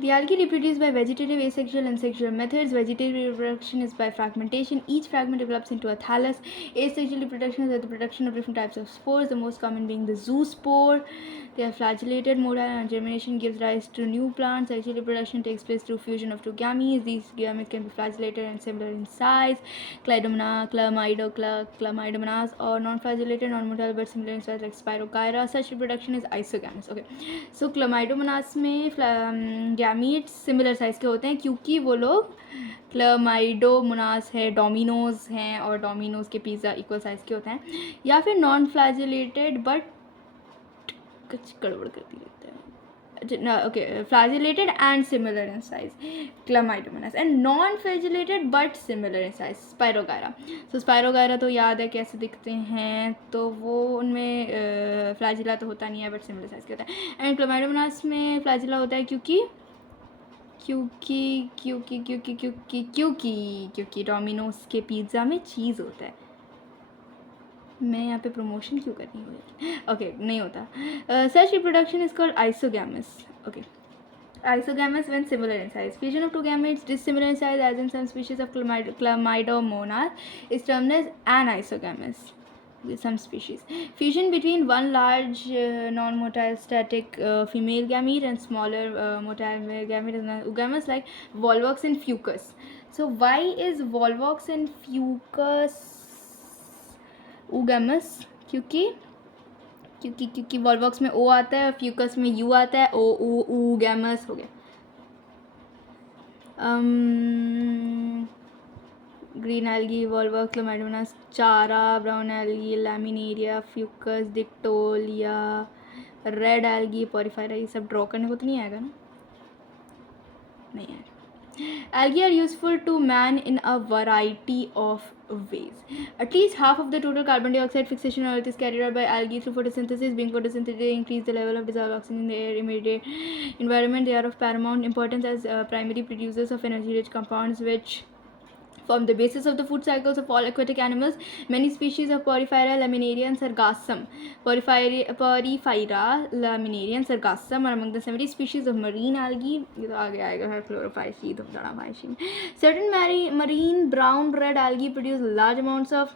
The algae reproduce by vegetative, asexual, and sexual methods. Vegetative reproduction is by fragmentation. Each fragment develops into a thallus. Asexual reproduction is the production of different types of spores, the most common being the zoospore. They are flagellated, motile, and germination gives rise to new plants. Sexual reproduction takes place through fusion of two gametes. These gametes can be flagellated and similar in size. Chlamydomonas, or non-flagellated, non-motile but similar in size like Spirogyra. Such reproduction is isogamous. Okay, so Chlamydomonas में gametes similar size के होते हैं क्योंकि वो लोग Chlamydomonas है, Domino's हैं और डोमिनोज के पिज़्ज़ा इक्वल साइज़ के होते हैं, या फिर नॉन फ्लैजिलेटेड बट कुछ गड़बड़ करती रहते हैं. Okay, flagellated and similar in size, Chlamydomonas, and non-flagellated but similar in size, Spirogyra. So Spirogyra तो याद है कैसे दिखते हैं, तो वो उनमें फ्लैजिला तो होता नहीं है बट सिमिलर साइज के होता है. एंड Chlamydomonas में फ्लैजिला होता है क्योंकि डोमिनोज के पिज़्ज़ा में चीज़ होता है. मैं यहाँ पे प्रमोशन क्यों कर रही हूँ? ओके, नहीं होता. Such reproduction is called isogamous. Okay, isogamous when similar in size. Fusion of two gametes dissimilar in size, as in some species of Chlamydomonas, is termed as anisogamous. Some species. Fusion between one large non-motile static female gamete and smaller motile male gamete is oogamous, like volvox and fucus. So why is volvox and fucus oogamous? क्योंकि Volvox में ओ आता है और Fucus में you आता है. ओ gamos हो गया. Green algae, volvox, chlamydomonas, chara, brown algae, laminaria, fucus, dictyota, red algae, porphyra. ये सब ड्रॉ करने को तो नहीं आएगा ना? नहीं आएगा. Algae are useful to man in a variety of ways. At least half of the total carbon dioxide fixation on Earth is carried out by algae through photosynthesis. Being photosynthetic, they increase the level of dissolved oxygen in the air immediate environment. They are of paramount importance as primary producers of energy-rich compounds which form the basis of the food cycles of all aquatic animals. Many species of Porphyra, Laminaria, and Sargassum, Porphyra, Laminaria, and Sargassum are among the 70 species of marine algae. ये तो आगे आएगा chlorophyceae, Dodonophyceae. Certain marine brown red algae produce large amounts of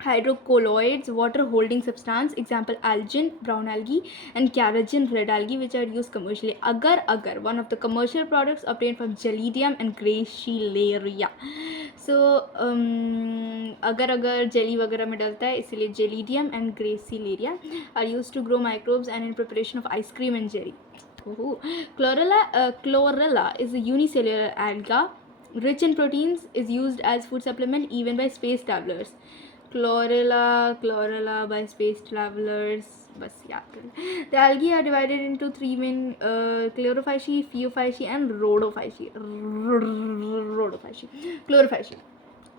hydrocolloids, water holding substance, example algin, brown algae, and carrageen, red algae, which are used commercially. Agar one of the commercial products obtained from Gelidium and Gracilaria. So अगर jelly वगैरह में डलता है, इसलिए gelidium and gracilaria are used to grow microbes and in preparation of ice cream and jelly. Chlorella is a unicellular alga rich in proteins, is used as food supplement even by space travelers. Chlorella by space travelers, बस याद करें. The algae are divided into three main chlorophyceae, phaeophyceae, and rhodophyceae. Chlorophyceae.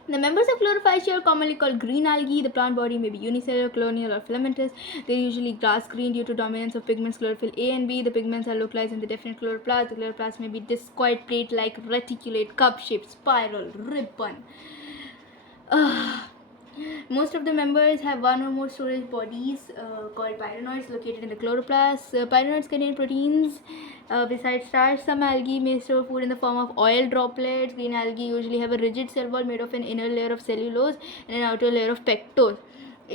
The members of chlorophyceae are commonly called green algae. The plant body may be unicellular, colonial, or filamentous. They are usually grass green due to dominance of pigments chlorophyll A and B. The pigments are localized in the different chloroplasts. The chloroplast may be discoid, plate-like, reticulate, cup-shaped, spiral, ribbon. Most of the members have one or more storage bodies called pyrenoids located in the chloroplast. Pyrenoids contain proteins besides starch. Some algae may store food in the form of oil droplets. Green algae usually have a rigid cell wall made of an inner layer of cellulose and an outer layer of pectose.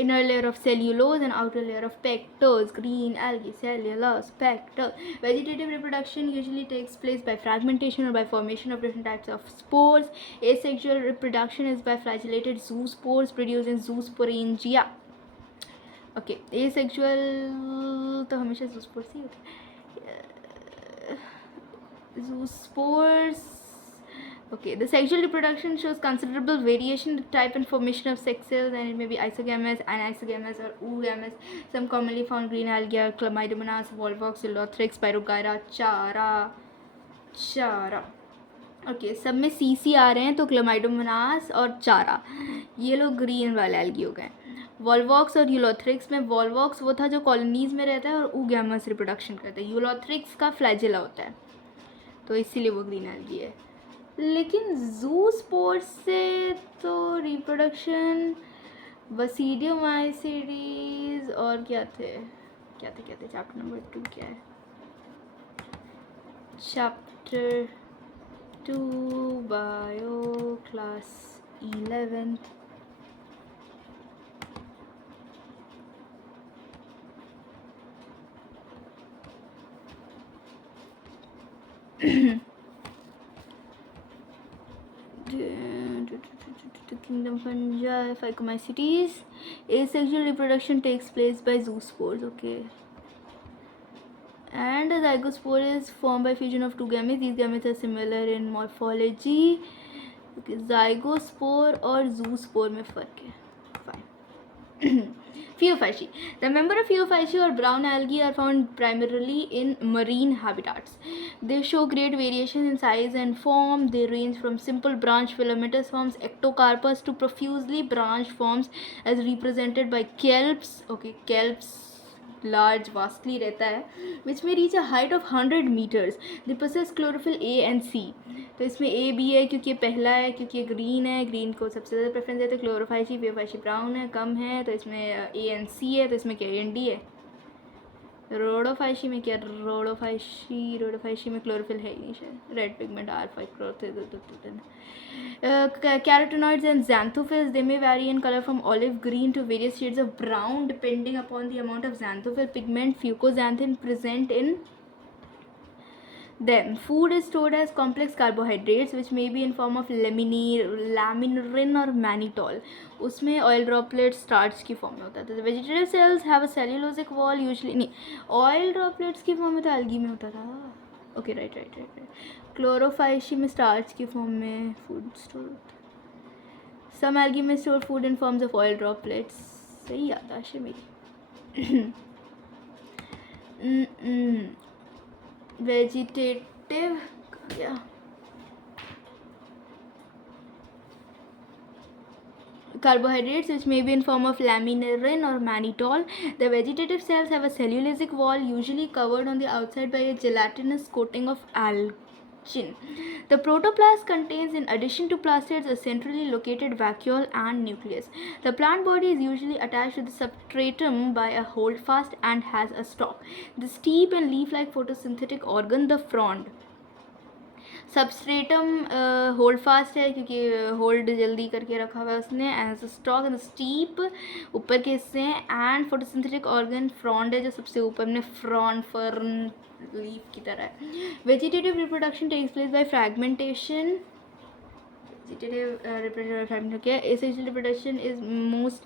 Inner layer of cellulose and outer layer of pectose. Green algae, cellulose, pectose. Vegetative reproduction usually takes place by fragmentation or by formation of different types of spores. Asexual reproduction is by flagellated zoospores produced in zoosporangia. Okay, asexual तो हमेशा zoospores ही होते. Zoospores. Okay, the sexual reproduction shows considerable variation in the type and formation of sex cells, and it may be isogamous, anisogamous, or oogamous. Some commonly found green algae are Chlamydomonas, Volvox, Elothrix, Spirogyra, चारा. Okay, सब में सी आ रहे हैं, तो Chlamydomonas और चारा ये लोग ग्रीन वाले एल्गी हो गए. वॉल्वॉक्स और यूलोथ्रिक्स में वॉल्वॉक्स वो था जो कॉलोनीज में रहता है और oogamous रिप्रोडक्शन करता है. यूलोथ्रिक्स का फ्लैजिला होता है, तो इसीलिए वो ग्रीन एल्गी है. लेकिन जूस्पोर्स से तो रिप्रोडक्शन बसीडियोमाइसिडीज और क्या थे चैप्टर नंबर 2 क्या है? Chapter 2, Bio, Class 11th. The kingdom fungi, phycomycetes. Asexual reproduction takes place by zoospores. Okay. And a zygospore is formed by fusion of two gametes. These gametes are similar in morphology. Okay, zygospore और zoospore में फर्क है. Fine. Phaeophyci. The member of Phaeophyci or brown algae are found primarily in marine habitats. They show great variation in size and form. They range from simple branch filamentous forms, ectocarpus, to profusely branched forms as represented by kelps. Okay, kelps large vastly रहता है, which may reach a height of 100 meters. They possess chlorophyll A and C. तो इसमें A भी है क्योंकि ये पहला है, क्योंकि ये ग्रीन है, ग्रीन को सबसे ज़्यादा प्रेफरेंस देते हैं. क्लोरोफाइशी फेफाइशी ब्राउन है, कम है, तो इसमें A and C है. तो इसमें क्या एन डी है. रोडोफाइशी में क्या, रोडोफाइशी में क्लोरोफिल है ही नहीं शायद. Red pigment are carotenoids and xanthophylls. They may vary in color from olive green to various shades of brown depending upon the amount of xanthophyll pigment fucoxanthin present in them. Food is stored as complex carbohydrates which may be in form of laminin or mannitol. उसमें oil droplets starch की form में होता है. तो vegetative cells have a cellulosic wall usually. नहीं, oil droplets की form में तो algae में होता था. Okay, right. Chlorophyci में starch की form में food store होता है. Some algae में store food in forms of oil droplets. सही यादाश्त है मेरी. Vegetative, yeah. Carbohydrates which may be in form of laminin or mannitol. The vegetative cells have a cellulosic wall usually covered on the outside by a gelatinous coating of algin. The protoplast contains, in addition to plastids, a centrally located vacuole and nucleus. The plant body is usually attached to the substratum by a holdfast and has a stalk. The steep and leaf-like photosynthetic organ, the frond. Substratum hold fast है क्योंकि hold जल्दी करके रखा हुआ है उसने. As a stock and stipe ऊपर के हिस्से हैं. एंड फोटोसिंथेटिक ऑर्गन फ्रॉन्ड है जो सबसे ऊपर में फ्रॉन फर्न लीफ की तरह है. Vegetative reproduction takes place by fragmentation. Okay. Asexual reproduction is most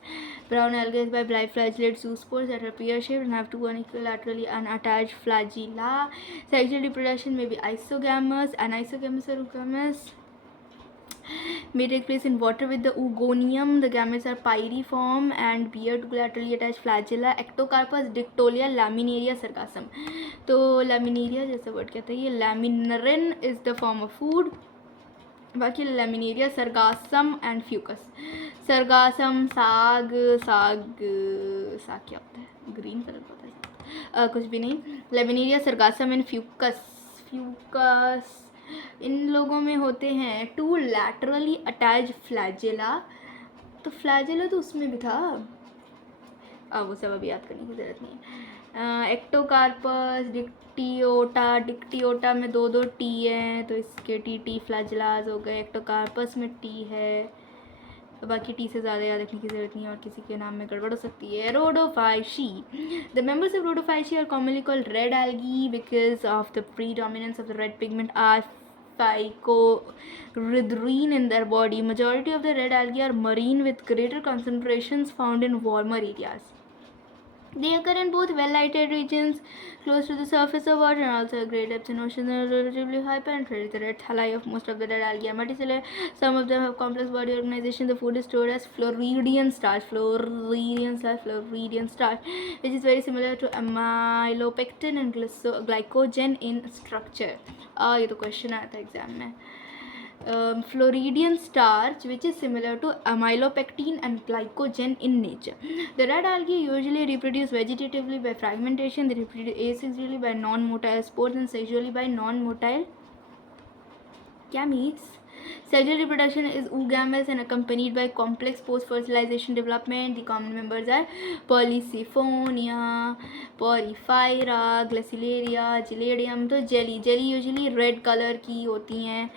brown algae by biflagellate zoospores that are pear-shaped and have two unilaterally unattached flagella. Sexual reproduction may be isogamous, anisogamous or oogamous. May take place in water with the oogonium. The gametes are pyriform and bear two laterally attached flagella. Ectocarpus, Dictolia, Laminaria, Sargassum. तो laminaria जैसा word कहते हैं, ये laminin is the form of food. बाकी laminaria, sargassum and Fucus. Sargassum साग क्या होता है, ग्रीन कलर का होता है. कुछ भी नहीं. लैमिनेरिया, सरगासम एंड फ्यूकस इन लोगों में होते हैं टू लैटरली अटैच फ्लैजेला. तो फ्लैजेला तो उसमें भी था, वो सब अभी याद करने की ज़रूरत नहीं है. एक्टोकार्पस, डिक्टियोटा में दो टी हैं तो इसके टी फ्लैजेलास हो गए. एक्टोकार्पस में टी है, बाकी टी से ज़्यादा याद रखने की ज़रूरत नहीं है और किसी के नाम में गड़बड़ हो सकती है. Rhodophyceae. The members of rhodophyceae are commonly called red algae because of the predominance of the red pigment are phycoerythrin in their body. Majority of the red algae are marine with greater concentrations found in warmer areas. They occur in both well-lighted regions close to the surface of water and also at great depths in oceans and relatively high penetrate. The red thalli of most of the red algae are multicellular. Some of them have complex body organization. The food is stored as Floridian starch, which is very similar to amylopectin and glycogen in structure. ये तो question आया था exam में. Floridian starch which is similar to amylopectin and glycogen in nature. The red algae usually reproduce vegetatively by fragmentation. They reproduce asexually by non-motile spores and sexually by non-motile gametes. Sexual reproduction is oogamous and accompanied by complex post-fertilization development. The common members are Polysiphonia, Porphyra, Glacilaria, Gelidium. तो jelly usually red colour की होती हैं,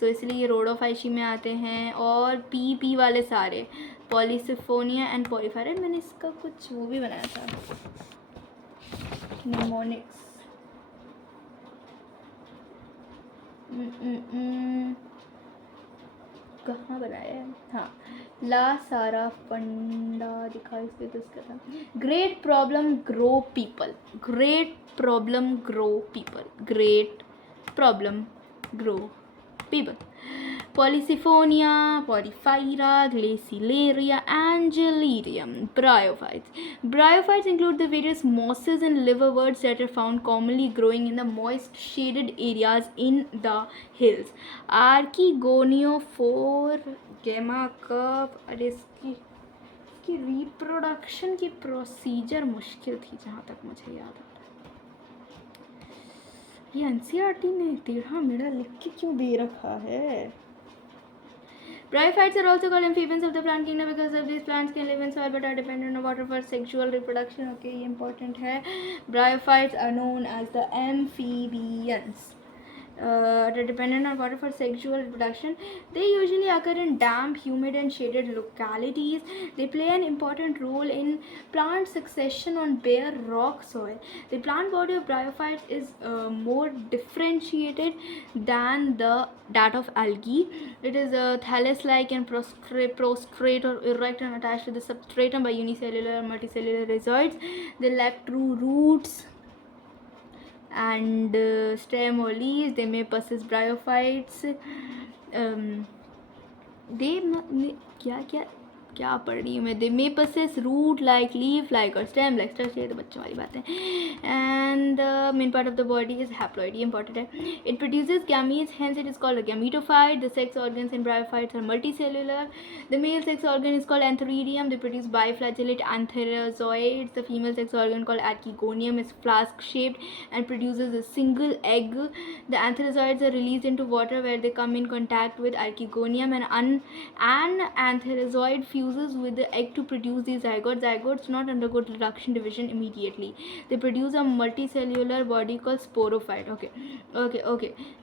सो इसलिए रोडोफाइशी में आते हैं. और P वाले सारे पॉलीसिफोनिया एंड पोरीफायरा. मैंने इसका कुछ वो भी बनाया था, निमोनिक्स. कहाँ बनाया है? हाँ, ला सारा फंडा दिखा इस पे. तो इसका था great problem grow people. Great problem grow people. Great problem grow people. Polysiphonia, Porphyra, Glacilaria, and Gelidium. Bryophytes. Bryophytes include the various mosses and liverworts that are found commonly growing in the moist shaded areas in the hills. Archegoniophore, Gamma Cup. अरे इसकी reproduction की procedure मुश्किल थी जहाँ तक मुझे याद है. ये एनसीईआरटी ने टेढ़ा मेढ़ा लिख के क्यों दे रखा है? Bryophytes are also called amphibians of the plant kingdom because of these plants can live in soil but are dependent on water for sexual reproduction. Okay, ये important है. Bryophytes are known as the amphibians. They're dependent on water for sexual reproduction. They usually occur in damp, humid and shaded localities. They play an important role in plant succession on bare rock soil. The plant body of bryophytes is more differentiated than that of algae. It is thallus-like and prostrate or erect and attached to the substratum by unicellular or multicellular rhizoids. They lack true roots and stem or leaves. They may possess bryophytes. क्या पढ़ रही हूँ मैं? They may possess root like, leaf like or stem like. ये तो बच्चों वाली बात है. And the main part of the body is haploid. ये important है. It produces gametes, hence it is called a gametophyte. The sex organs in bryophytes are multicellular. The male sex organ is called antheridium. They produce biflagellate antherozoids. The female sex organ called archegonium is flask shaped and produces a single egg. The antherozoids are released into water where they come in contact with archegonium, and an antherozoid fuses with the egg to produce these zygotes. Zygotes do not undergo reduction division immediately. They produce a multicellular body called sporophyte. Okay.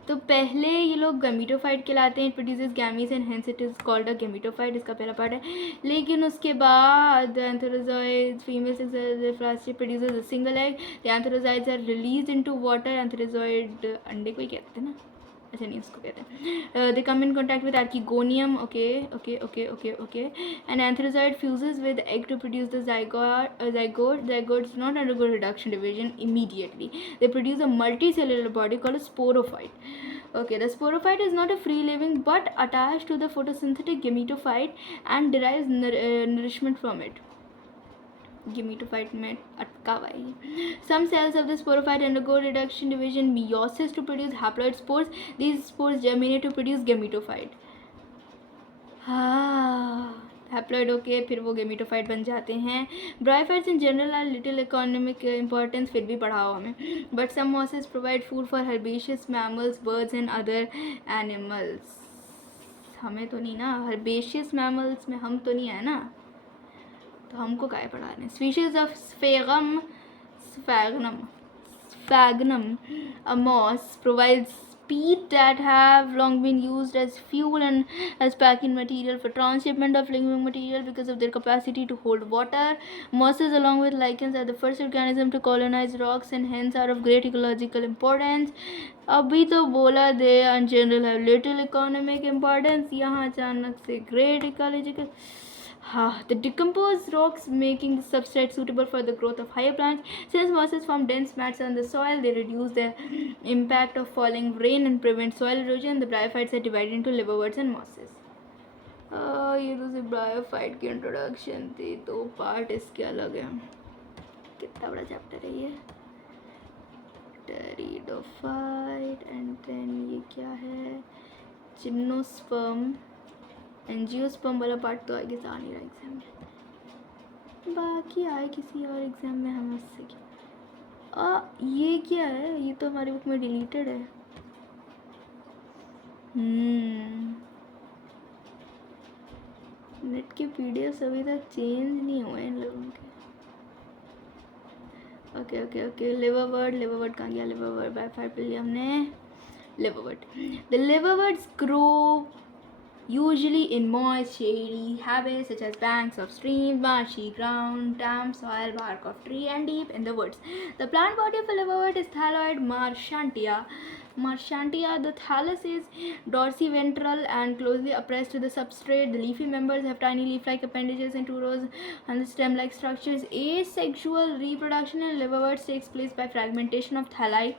तो पहले ये लोग gametophyte कहलाते हैं. It produces gametes and hence it is called a gametophyte. इसका पहला part है. लेकिन उसके बाद the antherozoids, female sex produces a single egg. The antherozoids are released into water. Antherozoid अंडे को ही कहते हैं ना? अच्छा नहीं, उसको कहते हैं. They come in contact with archegonium. Okay. An antherozoid fuses with the egg to produce the zygote. Zygotes do not undergo reduction division immediately. They produce a multicellular body called a sporophyte. Okay, the sporophyte is not a free living but attached to the photosynthetic gametophyte and derives nourishment from it. Gametophyte में अटका हुआ है. Some cells of the sporophyte undergo reduction division meiosis to produce haploid spores. These spores germinate to produce gametophyte. Haploid होके फिर वो gametophyte बन जाते हैं. Bryophytes in general are little economic importance, फिर भी पढ़ाओ हमें. But some mosses provide food for herbaceous mammals, birds and other animals. हमें तो नहीं ना, herbaceous mammals में हम तो नहीं है ना, तो हमको क्या पढ़ा रहे हैं? Species of sphagnum, a moss, provides peat that have long been used as fuel and as packing material for transshipment of living material because of their capacity to hold water. Mosses along with lichens are the first organism to colonize rocks and hence are of great ecological importance. अभी तो बोला they in general have little economic importance, यहाँ अचानक से great ecological. The decomposed rocks making the substrate suitable for the growth of higher plants. Since mosses form dense mats on the soil, they reduce the impact of falling rain and prevent soil erosion. The bryophytes are divided into liverworts and mosses. ये तो सिर्फ bryophyte की introduction थी, 2 part इसके अलग है. कितना बड़ा चैप्टर है ये? Pteridophyte and then ये क्या है? Gymnosperm. एंजियोस्पर्म वाला पार्ट तो आगे आ नहीं रहा एग्जाम में, बाकी आए किसी और एग्जाम में. हम उससे क्या ये क्या है? ये तो हमारी बुक में डिलीटेड है. नेट के पीडीएफ अभी तक चेंज नहीं हुए इन लोगों के. ओके लिवरवर्ड कहाँ गया? लिवरवर्ड बाय 5 पे लिया हमने. Liverwort. The liverworts grow usually in moist, shady habits such as banks of streams, marshy ground, damp soil, bark of tree, and deep in the woods. The plant body of a liverwort is thalloid marchantia. The thallus is dorsiventral and closely oppressed to the substrate. The leafy members have tiny leaf-like appendages in 2 rows and the stem-like structures. Asexual reproduction in liverworts takes place by fragmentation of thalli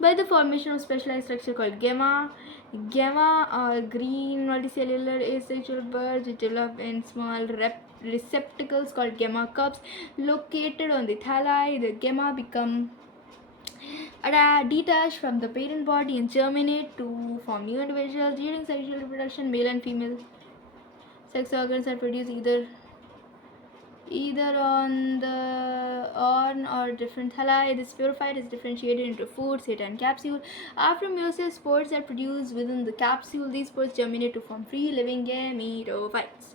by the formation of specialized structure called gamma. Gamma are green multicellular asexual buds which develop in small receptacles called gamma cups located on the thalli. The gamma become detached from the parent body and germinate to form new individuals. During sexual reproduction, male and female sex organs are produced either on or different thalli. This purified is differentiated into food, seta, and capsule. After meiosis, spores are produced within the capsule. These spores germinate to form free living gametophytes.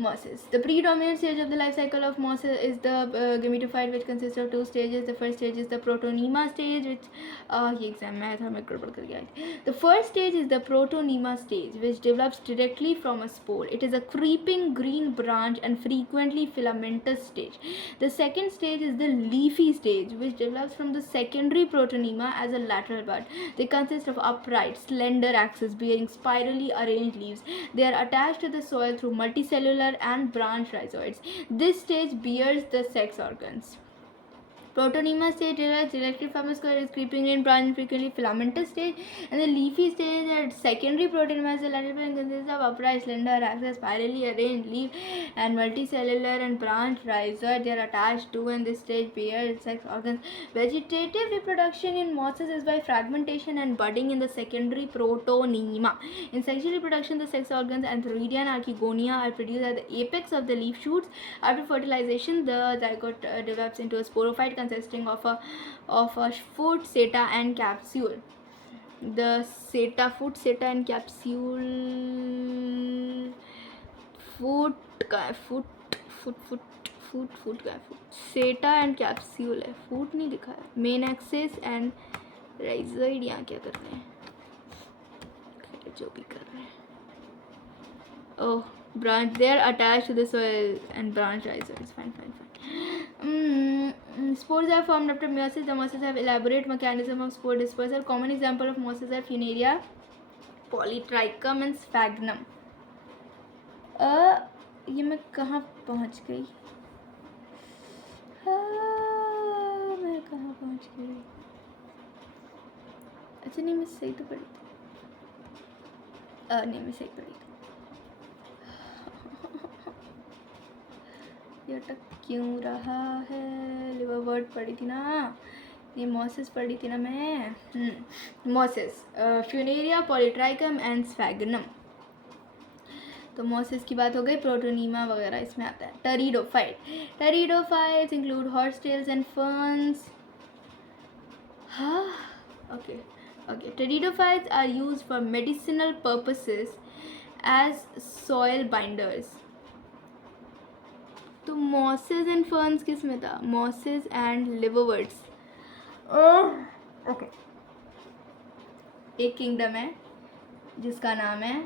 Mosses. The predominant stage of the life cycle of mosses is the gametophyte, which consists of 2 stages. The first stage is the protonema stage, which ये exam में आया था मैं गड़बड़ कर गया. The first stage is the protonema stage, which develops directly from a spore. It is a creeping green branch and frequently filamentous stage. The second stage is the leafy stage, which develops from the secondary protonema as a lateral bud. They consist of upright, slender axis bearing spirally arranged leaves. They are attached to the soil through multicellular and branch rhizoids. This stage bears the sex organs. Protonema stage directly from a square is creeping in branch frequently filamentous stage, and the leafy stage at secondary protonema is the lateral bud consists of upright, slender axis, spirally arranged leaf, and multicellular and branch rhizoid. They are attached to, and this stage bears sex organs. Vegetative reproduction in mosses is by fragmentation and budding in the secondary protonema. In sexual reproduction, the sex organs antheridia and archegonia are produced at the apex of the leaf shoots. After fertilization, the zygote develops into a sporophyte consisting of a foot, seta, and capsule. The foot, seta, and capsule. Foot का है foot का है सेटा and capsule है. फूट नहीं दिखा है. Main axis and rhizoid यहाँ क्या कर रहे हैं? जो भी कर रहे हैं. ओह branch, they are attached to the soil and branch rhizoids. Fine. Spores are formed after meiosis. The mosses have elaborate mechanism of spore dispersal. Common example of mosses are Funaria, Polytrichum and Sphagnum. ये मैं कहाँ पहुँच गई? मैं कहाँ पहुँच गई? अच्छा नहीं, मैं सही तो पढ़ी थी. नहीं मैं सही पढ़ी थी. ये अटक क्यों रहा है? लिवरवर्ट पढ़ी थी ना. ये मॉसेस पढ़ी थी ना मैं. Mosses, funaria, polytrichum and sphagnum. तो मॉसेस की बात हो गई. प्रोटोनीमा वगैरह इसमें आता है. Pteridophytes include horsetails and ferns. Okay. Pteridophytes are used for medicinal purposes as soil binders. तो mosses and ferns किस में था? Mosses and liverworts. Okay. एक किंगडम है जिसका नाम है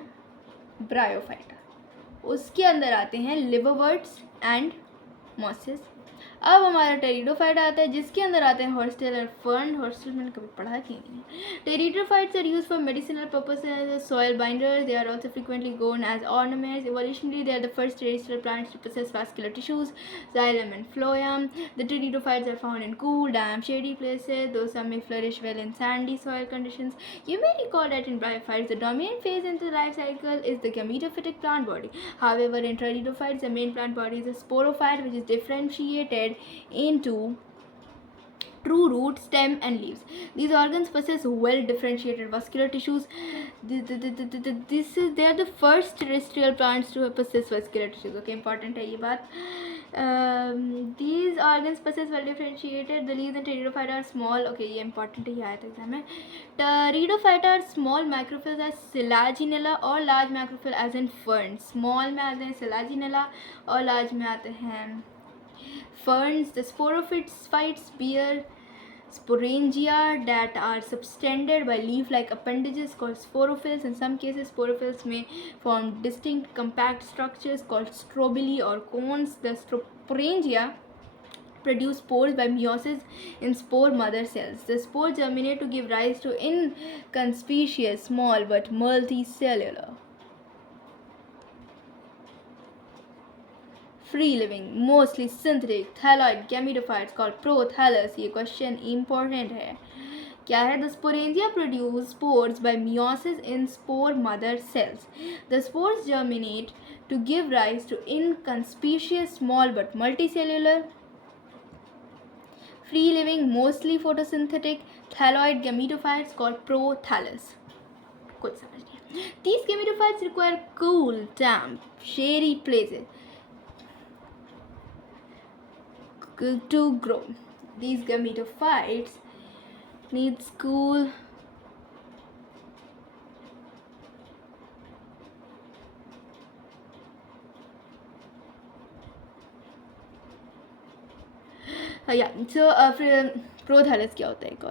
ब्रायोफाइटा. उसके अंदर आते हैं liverworts and mosses. अब हमारा टेरिडोफाइट आता है जिसके अंदर आते हैं हॉर्सटेल और फर्न. हॉर्सटेल मैंने कभी पढ़ा कि नहीं. Pteridophytes are used for medicinal purposes as soil binders. They are also frequently grown as ornaments. Evolutionarily they are the first terrestrial plants to possess vascular tissues, xylem and phloem. The pteridophytes are found in cool, damp, shady places, though some may flourish well in sandy soil conditions. You may recall that in bryophytes, the dominant phase in the life cycle is the gametophytic plant body. However, in pteridophytes, the main plant body is a sporophyte, which is differentiated into true root, stem and leaves. These organs possess well differentiated vascular tissues. They are the first terrestrial plants to possess vascular tissues. Okay, important है ये बात. These organs possess well differentiated. The leaves and pteridophyta are small. Okay, ये important है, ये आया था exam में. Pteridophyta are small macrophyll as selaginella or large macrophyll as in ferns. Small में आते हैं selaginella और large में आते हैं ferns. The sporophytes bear sporangia that are subtended by leaf-like appendages called sporophylls. In some cases, sporophylls may form distinct compact structures called strobili or cones. The sporangia produce spores by meiosis in spore mother cells. The spores germinate to give rise to inconspicuous, small but multicellular, free living, mostly synthetic thalloid gametophytes called prothallus. ये question important है. क्या है? The sporangia produce spores by meiosis in spore mother cells. The spores germinate to give rise to inconspicuous, small but multicellular, free living, mostly photosynthetic thalloid gametophytes called prothallus. कुछ समझ नहीं. These gametophytes require cool, damp, shady places to grow. These gametophytes need cool, prothallus क्या होता है? एक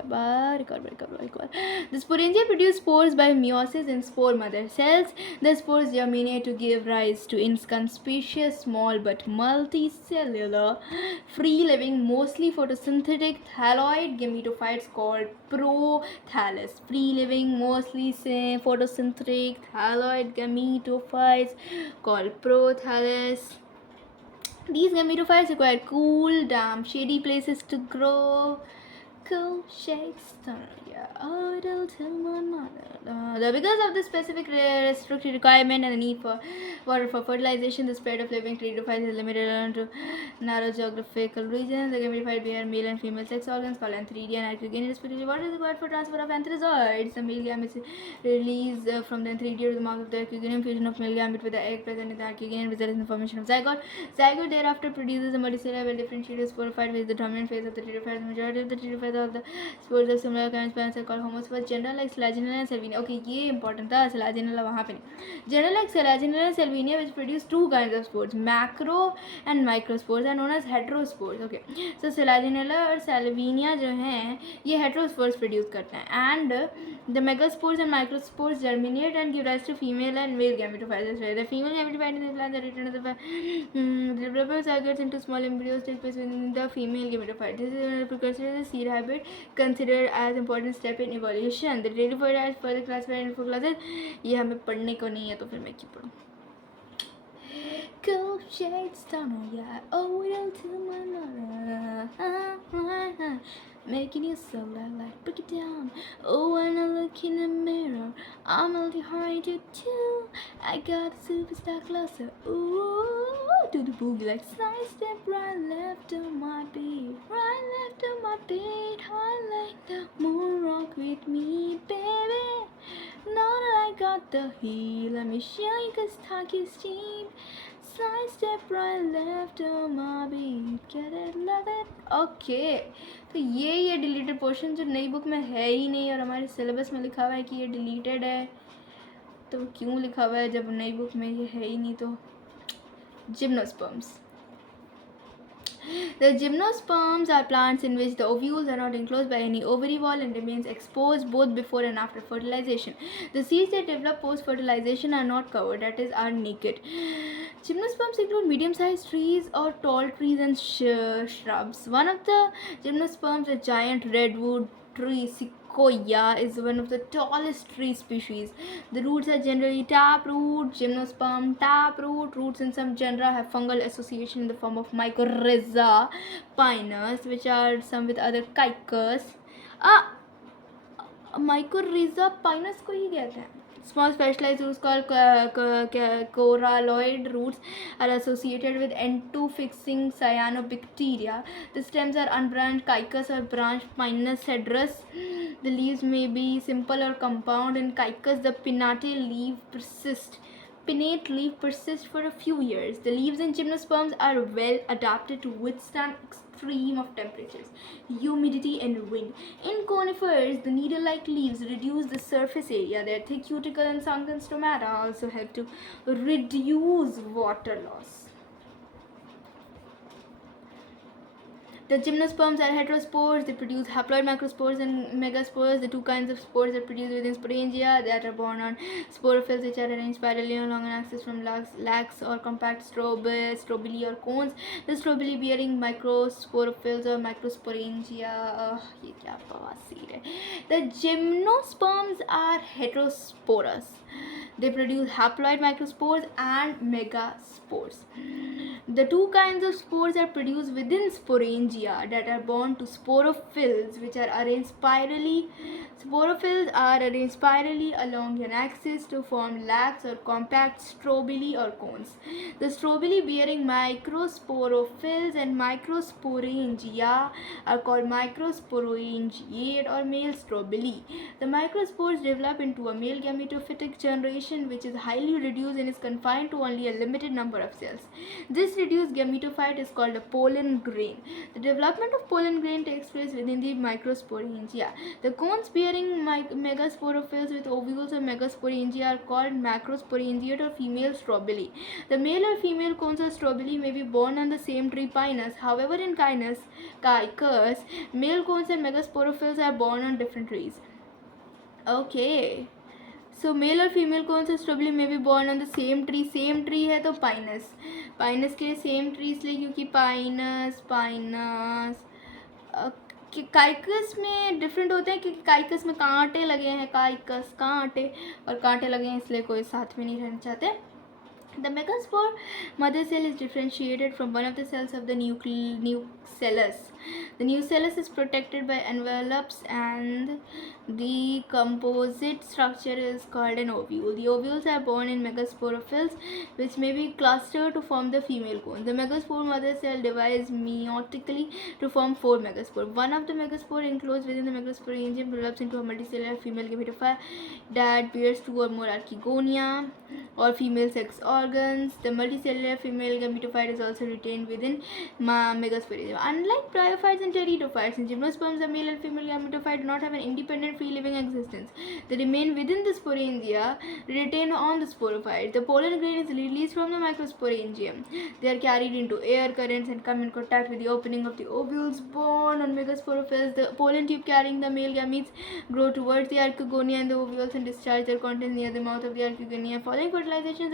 और. The sporangia produce spores by meiosis in spore mother cells. The spores germinate to give rise to inconspicuous, small but multicellular, free living, mostly photosynthetic thalloid gametophytes called prothallus. Free living, mostly photosynthetic thalloid gametophytes called prothallus. These gametophytes require cool, damp, shady places to grow. Cool shades, to my mother. Because of the specific restricted requirement and the need for water for fertilization, the spread of living pteridophytes is limited to narrow geographical regions. The gametophyte bear male and female sex organs called antheridia and acrogenous. Respectively, what is required for transfer of antherozoids? The male gametes release from the antheridia to the mouth of the acrogenous. Fusion of male gamete with the egg present in the acrogenous results in the formation of zygote. Zygote thereafter produces a multicellular, well-differentiated sporophyte, which is the dominant phase of the pteridophyte. The majority of the pteridophytes of the spores of similar kinds parents are called homosperms. General like Selaginella and Salvinia. Okay, ये important था. Selaginella वहाँ पे नहीं. General like Selaginella and Salvinia, which produce two kinds of spores, macro and microspores, are known as heterospores. Okay, so Selaginella और Salvinia जो हैं ये heterospores produce करते हैं. And the megaspores and microspores germinate and give rise to female and male gametophytes. The female gametophyte in the plant that return to the development zygotes into small embryos take place within the female gametophyte. This is precursor to the seed hybrid, considered as important step in evolution. The pteridophyte is further classified into four classes. ये हमें पढ़ने को नहीं है तो फिर मैं क्यों पढ़ूँ? Cool shades down, yeah, oh, it'll tell my mother. Making you so like break it down. Oh, when I look in the mirror, I'm a little hard to do. I got a superstar closer. Ooh, to the boogie like side step right left on my beat, right left on my beat. Highlight the moon rock with me, baby. Now that I got the heat, let me show you 'cause talk is cheap. Side step right left on my beat, get it, love it. Okay, तो ये deleted portion जो नई book में है ही नहीं और हमारे सिलेबस में लिखा हुआ है कि ये डिलीटेड है, तो क्यों लिखा हुआ है जब नई बुक में ये है ही नहीं? तो gymnosperms. The gymnosperms are plants in which the ovules are not enclosed by any ovary wall and remains exposed both before and after fertilization. The seeds that develop post-fertilization are not covered, that is, are naked. Gymnosperms include medium-sized trees or tall trees and shrubs. One of the gymnosperms, a giant redwood tree, Sequoia, is one of the tallest tree species. The roots are generally taproot. Gymnosperm taproot roots in some genera have fungal association in the form of mycorrhiza pinus, which are some with other caicus. Mycorrhiza pinus को ही कहते हैं. Small specialized roots called coralloid roots are associated with N2-fixing cyanobacteria. The stems are unbranched caicus or branched pinus cedrus. The leaves may be simple or compound. In caicus, the pinnate leaf persists pinnate leaf persists for a few years. The leaves in gymnosperms are well adapted to withstand extreme of temperatures, humidity, and wind. In conifers, the needle-like leaves reduce the surface area. Their thick cuticle and sunken stomata also help to reduce water loss. The gymnosperms are heterospores. They produce haploid macrospores and megaspores. The two kinds of spores are produced within sporangia that are borne on sporophylls, which are arranged spirally along an axis from lax or compact strobili or cones. The strobili bearing microsporophylls or microsporangia. ये क्या बवासीर है. The gymnosperms are heterosporous. They produce haploid macrospores and megaspores. The two kinds of spores are produced within sporangia that are borne to sporophylls, which are arranged spirally. Sporophylls are arranged spirally along an axis to form lax or compact strobili or cones. The strobili bearing microsporophylls and microsporangia are called microsporangiate or male strobili. The microspores develop into a male gametophytic generation which is highly reduced and is confined to only a limited number of cells. This reduced gametophyte is called a pollen grain. The development of pollen grain takes place within the microsporangia. The cones bearing megasporophylls with ovules or megasporangia are called macrosporangiate or female strobili. The male or female cones of strobili may be borne on the same tree, Pinus. However, in Caicus, male cones and megasporophylls are borne on different trees. Okay. So male और female कौन सा strawberry में भी born on the same tree है तो Pinus के लिए same tree इसलिए क्योंकि पाइनस काइकस में डिफरेंट होते हैं क्योंकि काइकस में कांटे लगे हैं कांटे लगे हैं इसलिए कोई साथ में नहीं रहना चाहते. The megaspore mother cell is differentiated from one of the cells of the nucellus. The nucellus is protected by envelopes and the composite structure is called an ovule. The ovules are borne in megasporophylls which may be clustered to form the female cone. The megaspore mother cell divides meiotically to form 4 megaspores. One of the megaspore enclosed within the megasporangium develops into a multicellular female gametophyte that bears 2 or more archegonia or female sex organs. The multicellular female gametophyte is also retained within megasporangium. Unlike bryophytes and pteridophytes, in gymnosperms, the male and female gametophyte do not have an independent free-living existence. They remain within the sporangia, retained on the sporophyte. The pollen grain is released from the microsporangium. They are carried into air currents and come in contact with the opening of the ovules borne on megasporophylls. The pollen tube carrying the male gametes grow towards the archegonia and the ovules and discharge their contents near the mouth of the archegonia. Following fertilization,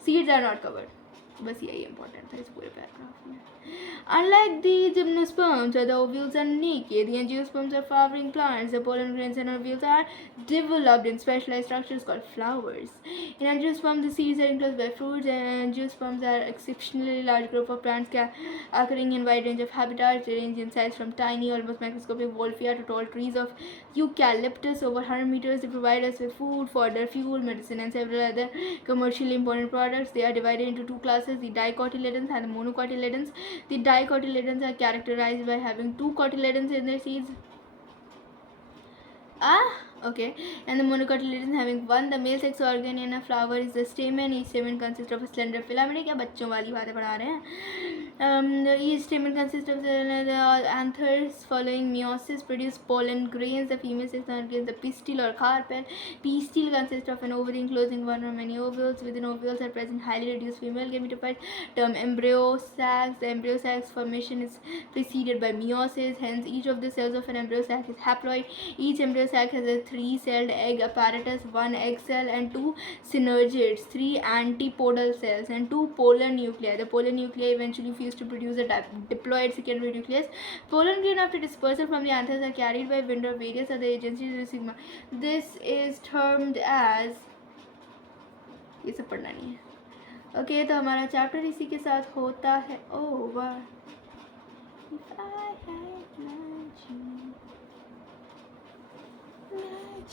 seeds are not covered. बस यही important था इस पूरे paragraph में. Unlike the gymnosperms, where the ovules are naked, the angiosperms are flowering plants. The pollen grains and ovules are developed in specialized structures called flowers. In angiosperms, the seeds are enclosed by fruits, and angiosperms are exceptionally large group of plants occurring in wide range of habitats. They range in size from tiny, almost microscopic wolfia to tall trees of eucalyptus over 100 meters. They provide us with food, fodder, fuel, medicine, and several other commercially important products. They are divided into two classes: the dicotyledons and the monocotyledons. The dicotyledons are characterized by having 2 cotyledons in their seeds. Okay. And the monocotyledons having 1. The male sex organ in a flower is the stamen. Each stamen consists of a slender filament. क्या बच्चों वाली बातें पढ़ा रहे हैं. Each stamen consists of the anthers. Following meiosis produce pollen grains. The female sex organ is the pistil or carpel. Pistil consists of an ovary enclosing one or many ovules. Within ovules are present highly reduced female gametophytes termed embryo sacs. The embryo sacs formation is preceded by meiosis. Hence, each of the cells of an embryo sac is haploid. Each embryo sac has a 3-celled egg apparatus, 1 egg cell and 2 synergids, 3 antipodal cells and 2 polar nuclei. The polar nuclei eventually fuse to produce a diploid secondary nucleus. Pollen grain after dispersal from the anthers are carried by wind or various other agencies. This is termed as, ये सब पढ़ना नहीं है. Okay तो हमारा chapter इसी के साथ होता है over. If I had my dream.